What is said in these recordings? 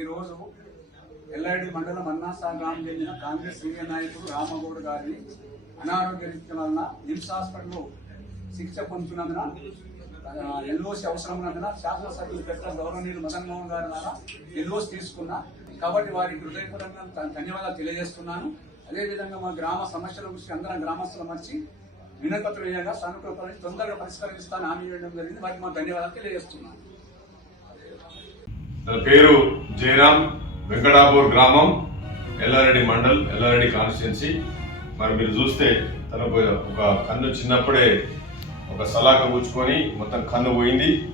ఈరోజు ఎల్ఐడి మండలం అన్నాసా గ్రామం చెందిన కాంగ్రెస్ సీనియర్ నాయకుడు రామగౌడ్ గారిని అనారోగ్య రీత్యా వలన నిమ్స్ హాస్పిటల్లో శిక్ష పొందుతున్నందున ఎల్ఓసి అవసరం ఉన్నందున శాసనసభ్యులు పెద్ద గౌరవనీయులు మదన్ మోహన్ గారి ద్వారా ఎల్ఓసి తీసుకున్నా. కాబట్టి వారికి హృదయపూర్వకంగా ధన్యవాదాలు తెలియజేస్తున్నాను. అదేవిధంగా మా గ్రామ సమస్యల గురించి అందరం గ్రామస్తులు మర్చి వినపత్రం వేయగా సానుకూల తొందరగా పరిష్కరిస్తాను హామీ ఇవ్వడం జరిగింది. వారికి మా ధన్యవాదాలు తెలియజేస్తున్నాను. పేరు జయరాం వెంకటాపూర్ గ్రామం ఎల్లారెడ్డి మండల్ ఎల్లారెడ్డి కాన్స్టిట్యున్సీ. మరి మీరు చూస్తే తనకు ఒక కన్ను చిన్నప్పుడే ఒక సలాక పుచ్చుకొని మొత్తం కన్ను పోయింది.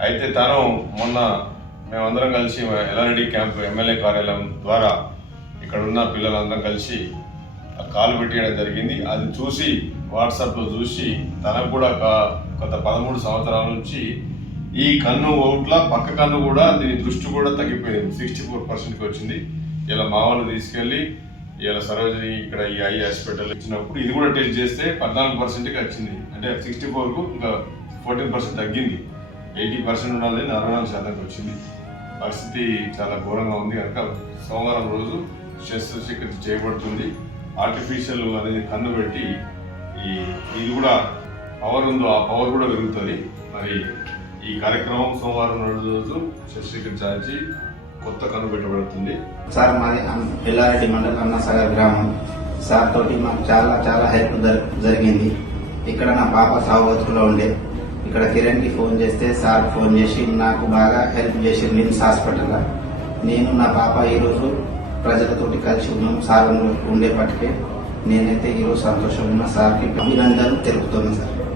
అయితే తను మొన్న మేమందరం కలిసి ఎల్లారెడ్డి క్యాంప్ ఎమ్మెల్యే కార్యాలయం ద్వారా ఇక్కడ ఉన్న పిల్లలందరం కలిసి ఆ కాలు పెట్టేయడం జరిగింది. అది చూసి వాట్సాప్లో చూసి తనకు కూడా ఒక- గత పదమూడు సంవత్సరాల నుంచి ఈ కన్ను ఓట్ల పక్క కన్ను కూడా దీని దృష్టి కూడా తగ్గిపోయింది. సిక్స్టీ ఫోర్ పర్సెంట్కి వచ్చింది. ఇలా మా వాళ్ళు తీసుకెళ్ళి ఇలా సరోజని ఇక్కడ ఈ ఐ హాస్పిటల్ ఇచ్చినప్పుడు ఇది కూడా టెస్ట్ చేస్తే పద్నాలుగు పర్సెంట్కి వచ్చింది. అంటే సిక్స్టీ ఫోర్కు ఇంకా ఫోర్టీన్ పర్సెంట్ తగ్గింది. ఎయిటీ పర్సెంట్ ఉండాలి అరవై నాలుగు శాతంకి వచ్చింది. పరిస్థితి చాలా ఘోరంగా ఉంది. కనుక సోమవారం రోజు శస్త్రచికిత్స చేయబడుతుంది. ఆర్టిఫిషియల్ అనేది కన్ను పెట్టి ఈ ఇది కూడా పవర్ ఉందో ఆ పవర్ కూడా పెరుగుతుంది. మరి ఈ కార్యక్రమం సోమవారం రోజు శస్త్రచికిత్స కొత్త కనుపెట్టబడుతుంది సార్ మాది పిల్లారెడ్డి మండలం అన్నసాగర్ గ్రామం. సార్ తోటి మాకు చాలా చాలా హెల్ప్ జరి- జరిగింది. ఇక్కడ నా పాప సావగతులో ఉండే. ఇక్కడ కిరణ్కి ఫోన్ చేస్తే సార్ ఫోన్ చేసి నాకు బాగా హెల్ప్ చేసి నిమ్స్ హాస్పిటల్ నేను నా పాప ఈరోజు ప్రజలతోటి కలిసి ఉన్నాం. సార్ ఉండే- ఉండేపటికే నేనైతే ఈరోజు సంతోషం ఉన్న సార్కి అభినందనలు తెలుపుతున్నాను సార్.